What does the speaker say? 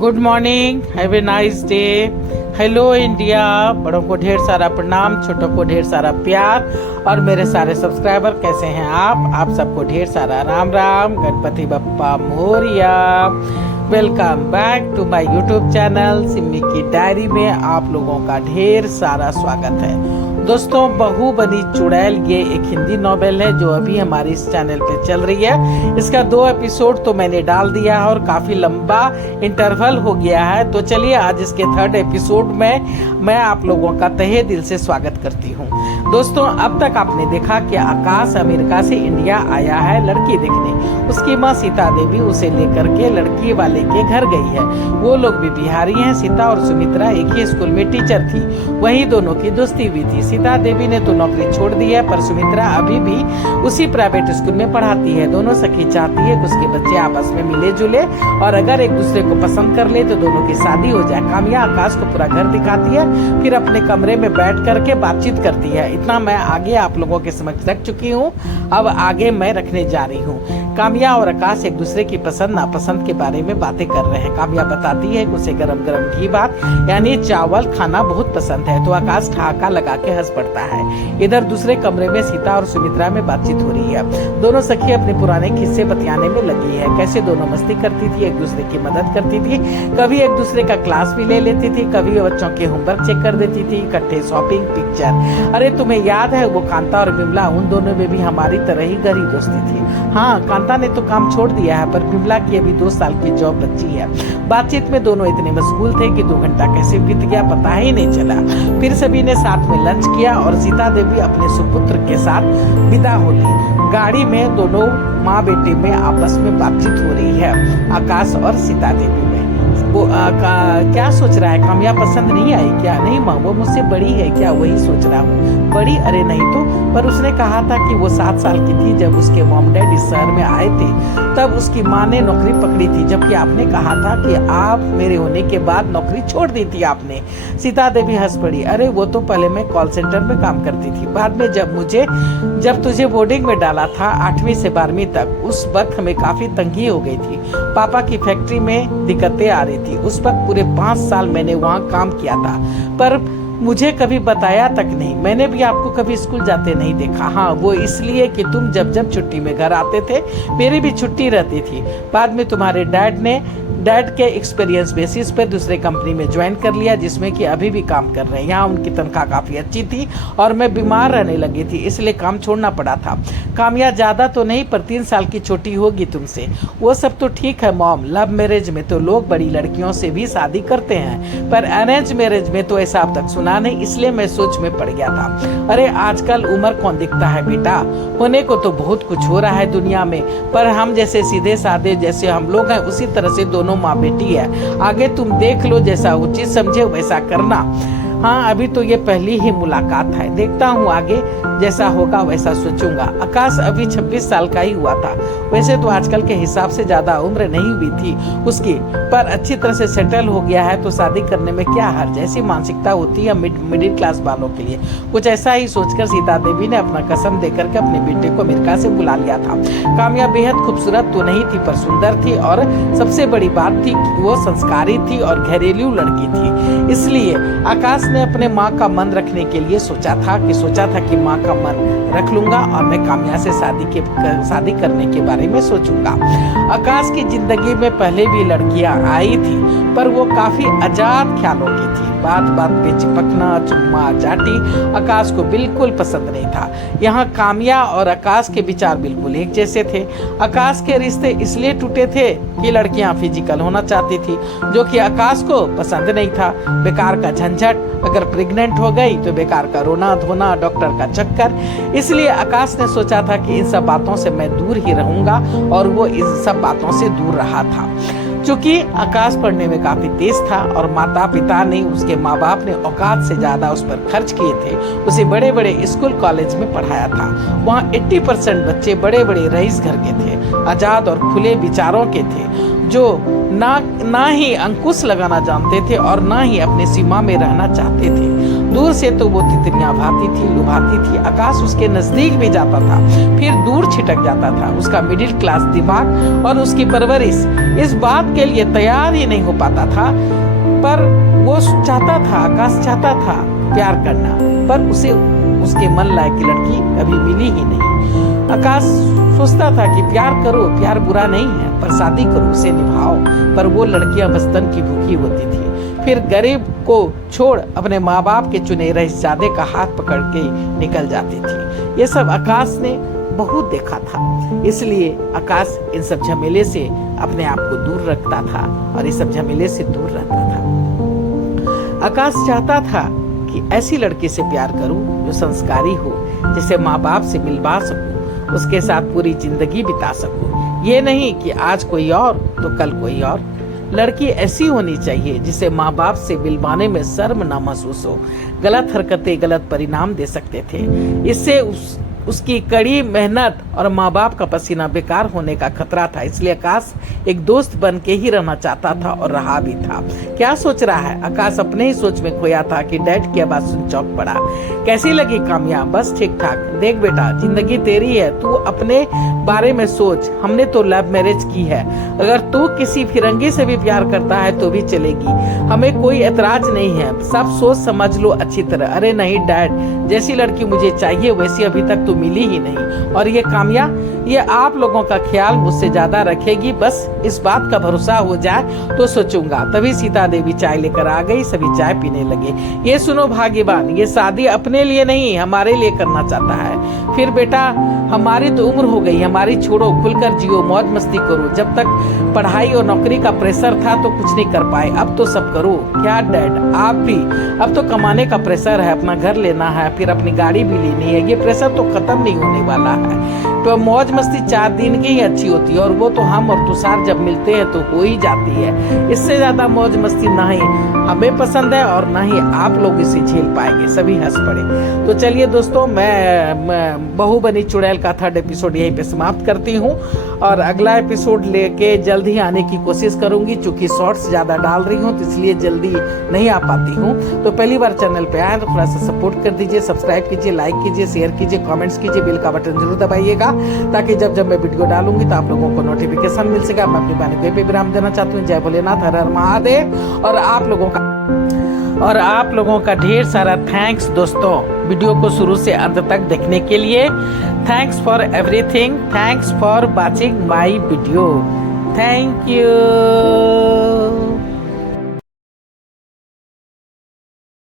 Good morning, have a nice day. Hello India. बड़ों को ढेर सारा प्रणाम, छोटों को ढेर सारा प्यार। और मेरे सारे सब्सक्राइबर कैसे हैं आप सबको ढेर सारा Ram Ram. Ganpati Bappa Morya. Welcome back to my YouTube channel Simmi की डायरी में आप लोगों का ढेर सारा स्वागत है। दोस्तों, बहू बनी चुड़ैल ये एक हिंदी नॉवेल है जो अभी हमारे इस चैनल पे चल रही है। इसका 2 एपिसोड तो मैंने डाल दिया है और काफी लंबा इंटरवल हो गया है। तो चलिए आज इसके 3rd एपिसोड में मैं आप लोगों का तहे दिल से स्वागत करती हूँ। दोस्तों, अब तक आपने देखा कि आकाश अमेरिका से इंडिया आया है लड़की देखने। उसकी माँ सीता देवी उसे लेकर के लड़की वाले के घर गई है। वो लोग भी बिहारी हैं। सीता और सुमित्रा एक ही स्कूल में टीचर थी, वही दोनों की दोस्ती भी थी। सीता देवी ने तो नौकरी छोड़ दी है, पर सुमित्रा अभी भी उसी प्राइवेट स्कूल में पढ़ाती है। दोनों सखी चाहती है कि उसके बच्चे आपस में मिले जुले और अगर एक दूसरे को पसंद कर ले तो दोनों की शादी हो जाए। कामिया आकाश को पूरा घर दिखाती है, फिर अपने कमरे में बैठ करके बातचीत करती है। इतना मैं आगे आप लोगों के समक्ष रख चुकी हूँ, अब आगे मैं रखने जा रही हूँ। कामिया और आकाश एक दूसरे की पसंद नापसंद के बारे में बातें कर रहे हैं। कामिया बताती है कि उसे गरम गरम घी भात यानी चावल खाना बहुत पसंद है, तो आकाश ठहाका लगा के हंस पड़ता है। इधर दूसरे कमरे में सीता और सुमित्रा में बातचीत हो रही है। दोनों सखी अपने पुराने किस्से बतियाने में लगी है, कैसे दोनों मस्ती करती थी, एक दूसरे की मदद करती थी, कभी एक दूसरे का क्लास भी ले लेती थी, कभी बच्चों के होमवर्क चेक कर देती थी, इकट्ठे शॉपिंग पिक्चर। अरे तुम्हें याद है वो कांता और बिमला, उन दोनों में भी हमारी तरह ही गहरी दोस्ती थी। हाँ, कांता ने तो काम छोड़ दिया है, पर बिमला की अभी 2 साल की जॉब बची है। बातचीत में दोनों इतने मशगूल थे कि 2 घंटा कैसे बीत गया पता ही नहीं चला। फिर सभी ने साथ में लंच किया और सीता देवी अपने सुपुत्र के साथ विदा हो ली। गाड़ी में दोनों माँ बेटे में आपस में बातचीत हो रही है, आकाश और सीता देवी में। वो क्या सोच रहा है? कामिया पसंद नहीं आई क्या? नहीं माँ, वो मुझसे बड़ी है क्या? वही सोच रहा हूँ। बड़ी? अरे नहीं तो, पर उसने कहा था कि वो 7 साल की थी जब उसके मॉम डैड इस शहर में आए थे, तब उसकी माँ ने नौकरी पकड़ी थी, जबकि आपने कहा था कि आप मेरे होने के बाद नौकरी छोड़ दी थी आपने। सीता देवी हंस पड़ी। अरे वो तो पहले मैं कॉल सेंटर में काम करती थी, बाद में जब तुझे बोर्डिंग में डाला था 8वीं से 12वीं तक, उस वक्त हमें काफी तंगी हो गई थी। पापा की फैक्ट्री में दिक्कतें आ रही थी। उस वक्त पूरे 5 साल मैंने वहाँ काम किया था, पर मुझे कभी बताया तक नहीं। मैंने भी आपको कभी स्कूल जाते नहीं देखा। हाँ, वो इसलिए कि तुम जब छुट्टी में घर आते थे, मेरी भी छुट्टी रहती थी। बाद में तुम्हारे डैड के एक्सपीरियंस बेसिस पे दूसरे कंपनी में ज्वाइन कर लिया, जिसमें कि अभी भी काम कर रहे हैं। यहाँ उनकी तनख्वाह काफ़ी अच्छी थी और मैं बीमार रहने लगी थी, इसलिए काम छोड़ना पड़ा था। कामिया ज़्यादा तो नहीं, पर 3 साल की छोटी होगी तुमसे। वो सब तो ठीक है मॉम, लव मैरिज में तो लोग बड़ी लड़कियों से भी शादी करते हैं, पर अरेंज मैरिज में तो ऐसा अब तक सुना नहीं, इसलिए मैं सोच में पड़ गया था। अरे आजकल उम्र कौन दिखता है बेटा, होने को तो बहुत कुछ हो रहा है दुनिया में, पर हम जैसे सीधे साधे जैसे हम लोग हैं, उसी तरह से दोनों माँ बेटी है। आगे तुम देख लो, जैसा उचित समझे वैसा करना। हाँ, अभी तो ये पहली ही मुलाकात है, देखता हूँ आगे जैसा होगा वैसा सोचूंगा। आकाश अभी 26 साल का ही हुआ था। वैसे तो आजकल के हिसाब से ज्यादा उम्र नहीं हुई थी उसकी, पर अच्छी तरह से सेटल हो गया है, तो शादी करने में क्या हर्ज। ऐसी मानसिकता होती है मिडिल क्लास वालों के लिए। कुछ ऐसा ही सोचकर सीता देवी ने अपना कसम देकर के अपने बेटे को अमेरिका से बुला लिया था। कामिया बेहद खूबसूरत तो नहीं थी, पर सुंदर थी, और सबसे बड़ी बात थी कि वो संस्कारी थी और घरेलू लड़की थी। इसलिए आकाश ने अपने माँ का मन रखने के लिए सोचा था कि माँ का मन रख लूंगा और मैं कामिया से शादी करने के बारे में सोचूंगा। आकाश की जिंदगी में पहले भी लड़कियां आई थी, पर वो काफी आजाद ख्यालों की थी। बात बात पे चिपकना, चुम्मा चाटी आकाश को बिल्कुल पसंद नहीं था। यहाँ कामिया और आकाश के विचार बिल्कुल एक जैसे थे। आकाश के रिश्ते इसलिए टूटे थे कि लड़कियां फिजिकल होना चाहती थी, जो कि आकाश को पसंद नहीं था। बेकार का झंझट, अगर प्रेग्नेंट हो गई तो बेकार का रोना धोना, डॉक्टर का चक्कर। इसलिए आकाश ने सोचा था कि इन सब बातों से मैं दूर ही रहूंगा, और वो इन सब बातों से दूर रहा था। क्योंकि आकाश पढ़ने में काफी तेज था और माता पिता ने, उसके माँ बाप ने औकात से ज्यादा उस पर खर्च किए थे। उसे बड़े बड़े स्कूल कॉलेज में पढ़ाया था। वहाँ 80% बच्चे बड़े बड़े रईस घर के थे, आजाद और खुले विचारों के थे, जो ना ही अंकुश लगाना जानते थे और ना ही अपने सीमा में रहना चाहते थे। दूर से तो वो तितलियां भाती थी, लुभाती थी। आकाश उसके नजदीक भी जाता था, फिर दूर छिटक जाता था। उसका मिडिल क्लास दिमाग और उसकी परवरिश इस बात के लिए तैयार ही नहीं हो पाता था, पर वो चाहता था, आकाश चाहता था प्यार करना, पर उसे उसके मन लायक की लड़की अभी मिली ही नहीं। आकाश सोचता था कि प्यार करो, प्यार बुरा नहीं है, पर शादी करो, उसे निभाओ, पर वो लड़कियां बस तन की भूखी होती थी। फिर गरीब को छोड़ अपने माँ बाप के चुने रईसजादे का हाथ पकड़ के निकल जाती थी। ये सब आकाश ने बहुत देखा था, इसलिए आकाश इन सब झमेले से अपने आप को दूर रखता था और इस सब झमेले से दूर रहता था। आकाश चाहता था कि ऐसी लड़की से प्यार करूं जो संस्कारी हो, जिसे माँ बाप से मिलवा सकूं, उसके साथ पूरी जिंदगी बिता सकूं। ये नहीं कि आज कोई और तो कल कोई और। लड़की ऐसी होनी चाहिए जिसे माँ बाप से मिलवाने में शर्म ना महसूस हो। गलत हरकतें गलत परिणाम दे सकते थे, इससे उसकी कड़ी मेहनत और माँ बाप का पसीना बेकार होने का खतरा था। इसलिए आकाश एक दोस्त बन के ही रहना चाहता था और रहा भी था। क्या सोच रहा है? आकाश अपने ही सोच में खोया था कि डैड की आवाज सुन चौंक पड़ा। कैसी लगी कामया? बस ठीक ठाक। देख बेटा, जिंदगी तेरी है, तू अपने बारे में सोच। हमने तो लव मैरिज की है, अगर तू किसी फिरंगी से भी प्यार करता है तो भी चलेगी, हमें कोई एतराज नहीं है। सब सोच समझ लो अच्छी तरह। अरे नहीं डैड, जैसी लड़की मुझे चाहिए वैसी अभी तक तो मिली ही नहीं। और ये कामया, ये आप लोगों का ख्याल मुझसे ज्यादा रखेगी, बस इस बात का भरोसा हो जाए तो सोचूंगा। तभी सीता देवी चाय लेकर आ गई, सभी चाय पीने लगे। ये सुनो भाग्यवान, ये शादी अपने लिए नहीं हमारे लिए करना चाहता है। फिर बेटा, हमारी तो उम्र हो गई, हमारी छोड़ो, खुलकर जियो, मौज मस्ती करो। जब तक पढ़ाई और नौकरी का प्रेशर था तो कुछ नहीं कर पाए, अब तो सब करो। क्या डैड, आप भी? अब तो कमाने का प्रेशर है, अपना घर लेना है, फिर अपनी गाड़ी भी लेनी है। ये प्रेशर तो खत्म नहीं होने वाला है। तो मौज मस्ती 4 दिन की ही अच्छी होती है, और वो तो हम और तुषार जब मिलते हैं तो हो ही जाती है। इससे ज्यादा मौज मस्ती ना ही हमें पसंद है और ना ही आप लोग इसे झेल पाएंगे। सभी हंस पड़े। तो चलिए दोस्तों, मैं बहू बनी चुड़ैल का 3rd एपिसोड यहीं पे समाप्त करती हूँ, और अगला एपिसोड लेके जल्द ही आने की कोशिश करूंगी। चूंकि शॉर्ट्स ज्यादा डाल रही हूँ तो इसलिए जल्दी नहीं आ पाती हूँ। तो पहली बार चैनल पे आए तो थोड़ा सा सपोर्ट कर दीजिए, सब्सक्राइब कीजिए, लाइक कीजिए, शेयर कीजिए, कमेंट्स कीजिए, बेल का बटन जरूर दबाइएगा, ताकि जब जब मैं वीडियो डालूंगी तो आप लोगों को नोटिफिकेशन मिल सके। मैं अपनी वाणी को विराम देना चाहती हूँ। जय भोलेनाथ, हर हर महादेव। और आप लोगों का ढेर सारा थैंक्स दोस्तों, वीडियो को शुरू से अंत तक देखने के लिए। Thanks for everything, thanks for watching my video, thank you.